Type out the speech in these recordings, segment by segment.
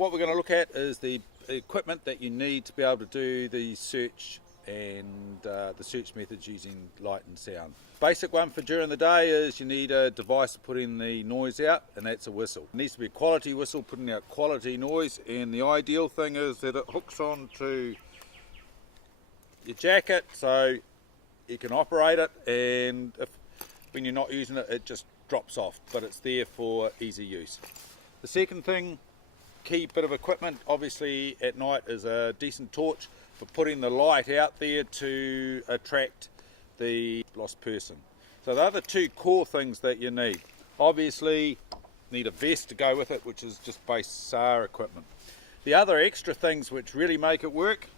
what we're going to look at is the equipment that you need to be able to do the search and the search methods using light and sound. Basic one for during the day is you need a device to put in the noise out, and that's a whistle. It needs to be a quality whistle putting out quality noise, and the ideal thing is that it hooks onto your jacket so you can operate it, and when you're not using it, it just drops off, but it's there for easy use. The second thing, key bit of equipment obviously at night, is a decent torch for putting the light out there to attract the lost person. So the other two core things that you need, obviously need a vest to go with it, which is just base SAR equipment. The other extra things which really make it work,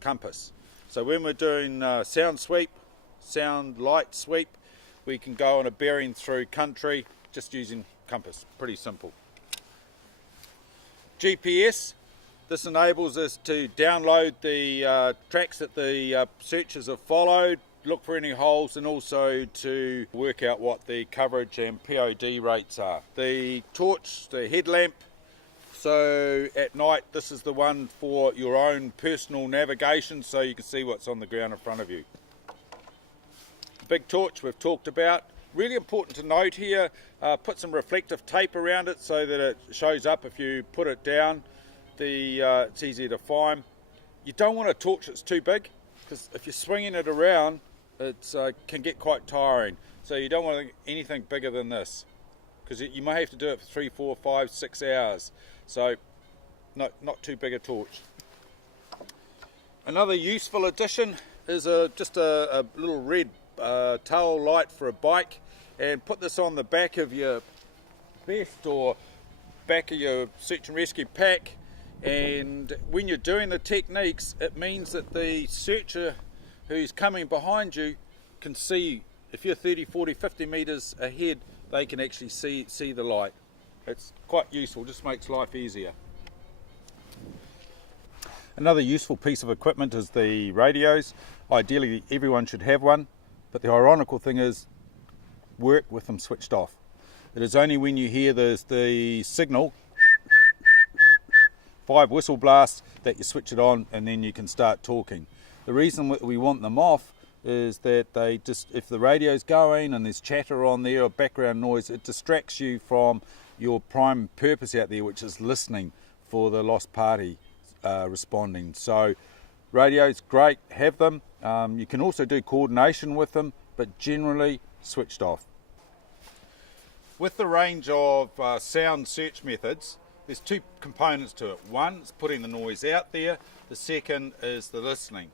compass. So when we're doing sound sweep, sound light sweep, we can go on a bearing through country just using compass. Pretty simple. GPS, this enables us to download the tracks that the searchers have followed, look for any holes, and also to work out what the coverage and POD rates are. The torch, the headlamp, so at night this is the one for your own personal navigation, so you can see what's on the ground in front of you. Big torch we've talked about. Really important to note here, put some reflective tape around it so that it shows up if you put it down. It's easier to find. You don't want a torch that's too big, because if you're swinging it around, it can get quite tiring. So you don't want anything bigger than this, because you may have to do it for 3, 4, 5, 6 hours. So not too big a torch. Another useful addition is just a little red tail light for a bike, and put this on the back of your vest or back of your search and rescue pack, and when you're doing the techniques, it means that the searcher who's coming behind you can see. If you're 30, 40, 50 metres ahead, they can actually see the light. It's quite useful, just makes life easier. Another useful piece of equipment is the radios. Ideally everyone should have one, but the ironical thing is, work with them switched off. It is only when you hear the signal, 5 whistle blasts, that you switch it on, and then you can start talking. The reason we want them off is that if the radio's going and there's chatter on there or background noise, it distracts you from your prime purpose out there, which is listening for the lost party responding. So radios, great, have them. You can also do coordination with them, but generally switched off. With the range of sound search methods, there's two components to it. One is putting the noise out there, the second is the listening.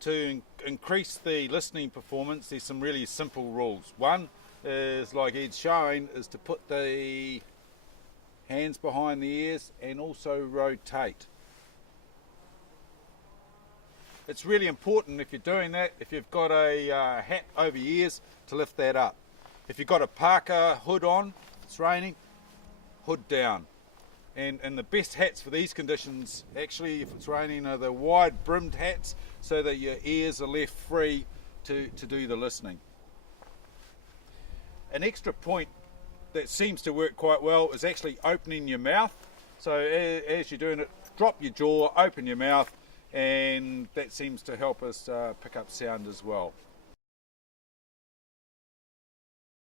To increase the listening performance, there's some really simple rules. One is, like Ed's showing, is to put the hands behind the ears and also rotate. It's really important if you're doing that, if you've got a hat over your ears, to lift that up. If you've got a parka hood on, it's raining, hood down. And the best hats for these conditions, actually, if it's raining, are the wide brimmed hats, so that your ears are left free to do the listening. An extra point that seems to work quite well is actually opening your mouth. So as you're doing it, drop your jaw, open your mouth, and that seems to help us pick up sound as well.